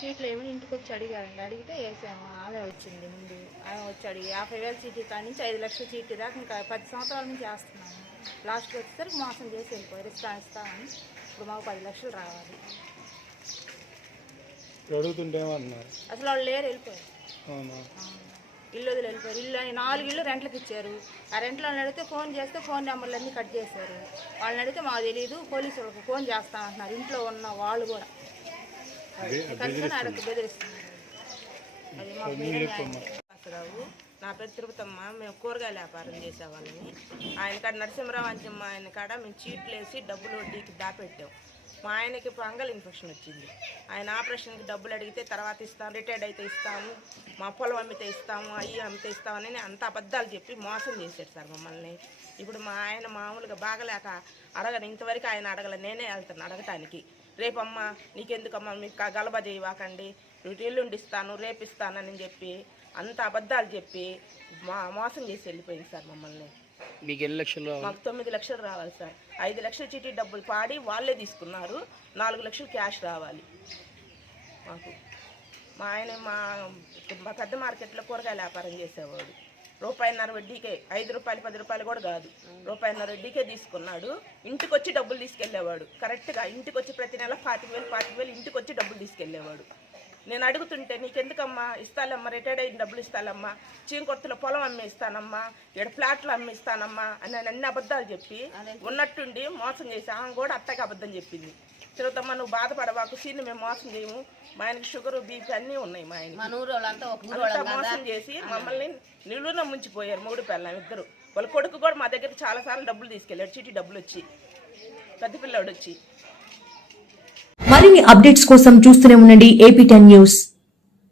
సీట్లు ఏమో ఇంటికి వచ్చి అడిగారండి. అడిగితే వేసాము. ఆమె వచ్చింది ముందు. ఆమె వచ్చి అడిగి 50,000 సీట్లు కాడి నుంచి 5 లక్షల సీట్లు దాకా ఇంకా 10 సంవత్సరాల నుంచి చేస్తున్నాము. లాస్ట్కి వచ్చేసరికి మోసం చేసి వెళ్ళిపోయారు. ఇస్తామని ఇప్పుడు మాకు 10 లక్షలు రావాలి. అసలు వాళ్ళు లేరు, వెళ్ళిపోయారు. ఇల్లు వదిలి వెళ్ళిపోయారు. ఇల్లు 4 ఇళ్ళు రెంట్లకు ఇచ్చారు. ఆ రెంట్లో అడిగితే ఫోన్ చేస్తే ఫోన్ నెంబర్లు అన్నీ కట్ చేశారు. వాళ్ళని అడిగితే మాకు తెలియదు, పోలీసు వాళ్ళకి ఫోన్ చేస్తామంటున్నారు. ఇంట్లో ఉన్న వాళ్ళు కూడా బెదిరిస్తున్నారు. అది మాకు నా పేరు తిరుపతమ్మ. మేము కూరగాయల వ్యాపారం చేసేవాళ్ళని. ఆయన కాడ నరసింహరావు అంచమ్మ ఆయన కాడ మేము చీట్లు వేసి డబ్బులు వడ్డీకి దాపెట్టాం. మా ఆయనకి ఫంగల్ ఇన్ఫెక్షన్ వచ్చింది. ఆయన ఆపరేషన్కి డబ్బులు అడిగితే తర్వాత ఇస్తాను, రిటైర్డ్ అయితే ఇస్తాము, మా పొలం అమ్మితే ఇస్తాము, అయ్యి అమ్మితే ఇస్తామని అంత అబద్ధాలు చెప్పి మోసం చేశాడు సార్ మమ్మల్ని. ఇప్పుడు మా ఆయన మామూలుగా బాగలేక అడగను, ఇంతవరకు ఆయన అడగల, నేనే వెళ్తాను అడగటానికి. రేపమ్మా నీకెందుకమ్మా మీకు గలబా చేయవాకండి, ఎల్లుండి ఇస్తాను, రేపు ఇస్తానని చెప్పి అంత అబద్ధాలు చెప్పి మోసం చేసి వెళ్ళిపోయింది సార్ మమ్మల్ని. మీకు ఎన్ని లక్షలు? మాకు 9 లక్షలు రావాలి సార్. 5 లక్షల చీటీ డబ్బులు పాడి వాళ్ళే తీసుకున్నారు. 4 లక్షలు క్యాష్ రావాలి మాకు. మా ఆయన మా పెద్ద మార్కెట్లో కూరగాయల వ్యాపారం చేసేవాడు. ₹1.5 వడ్డీకే, 5 రూపాయలు 10 రూపాయలు కూడా కాదు, ₹1.5 వడ్డీకే తీసుకున్నాడు. ఇంటికి వచ్చి డబ్బులు తీసుకెళ్ళేవాడు. కరెక్ట్గా ఇంటికి వచ్చి ప్రతి నెల 40,000 ఇంటికి వచ్చి డబ్బులు తీసుకెళ్ళేవాడు. నేను అడుగుతుంటే నీకెందుకమ్మా, ఇస్తానమ్మా, రిటైర్డ్ అయిన డబ్బులు ఇస్తానమ్మా, చీంకొర్తులో పొలం అమ్మి ఇస్తానమ్మా, ఇక్కడ ఫ్లాట్లు అమ్మి ఇస్తానమ్మా అని అన్ని అబద్ధాలు చెప్పి ఉన్నట్టుండి మోసం చేసి ఆమె కూడా అత్తకి అబద్ధం చెప్పింది. తిరుగుతమ్మా నువ్వు బాధపడవాకు, సీన్ని మేము మోసం చేయము, మా ఆయనకి షుగర్ బీపీ అన్నీ ఉన్నాయి. మా ఆయన మోసం చేసి మమ్మల్ని నిలువున ముంచిపోయారు. 3 పిల్లలు ఇద్దరు. వాళ్ళ కొడుకు కూడా మా దగ్గర చాలాసార్లు డబ్బులు తీసుకెళ్ళాడు, చీటీ డబ్బులు వచ్చి, పెద్ద పిల్లాడు వచ్చి. మరిన్ని అప్డేట్స్ కోసం చూస్తూనే ఉండండి AP10 న్యూస్.